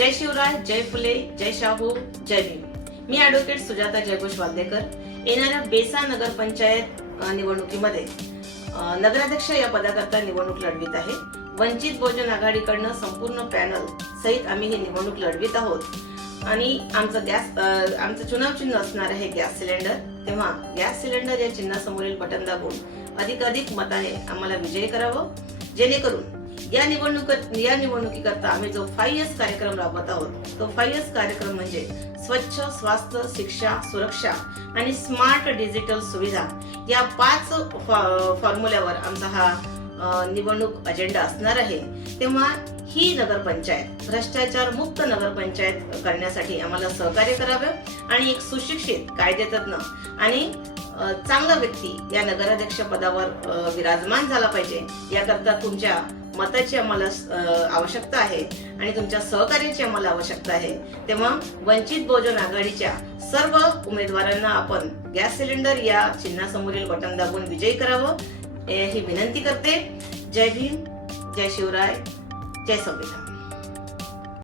जय शिवराय जय फुले जय शाहू जय भीम. मी ऍडव्होकेट सुजाता जयघोष वाल्देकर येणाऱ्या बेसा नगरपंचायत पंचायत निवडणुकीमध्ये नगराध्यक्ष या पदाकरता निवडणूक लढवित आहे. वंचित बहुजन आघाडीकडनं संपूर्ण पॅनल सहित आम्ही ही निवडणूक लढवित आहोत. आणि आमचं गॅस आमचं चुनाव चिन्ह असणार आहे गॅस सिलेंडर. तेव्हा गॅस सिलेंडर या चिन्हासमोरील बटन दाबून अधिकाधिक मताने आम्हाला विजयी करावं. जेणेकरून या निवडणूक या निवडणुकीकरता आम्ही जो फाईव्ह एस कार्यक्रम राबवत आहोत तो फाईव्ह एस कार्यक्रम म्हणजे स्वच्छ स्वास्थ्य शिक्षा सुरक्षा आणि स्मार्ट डिजिटल सुविधा. या पाच फॉर्म्युल्यावर आमचा हा निवडणूक अजेंडा असणार आहे. तेव्हा ही नगरपंचायत भ्रष्टाचार मुक्त नगरपंचायत करण्यासाठी आम्हाला सहकार्य करावे आणि एक सुशिक्षित कायदेतज्ञ आणि चांगला व्यक्ती या नगराध्यक्ष पदावर विराजमान झाला पाहिजे. याकरता तुमच्या मताची आम्हाला आवश्यकता आहे आणि तुमच्या सहकार्याची आम्हाला आवश्यकता आहे. तेव्हा वंचित बहुजन आघाडीच्या सर्व उमेदवारांना आपण गॅस सिलेंडर या चिन्हासमोरील बटन दाबून विजयी करावं ही विनंती करते. जय भीम जय शिवराय जय संविधान.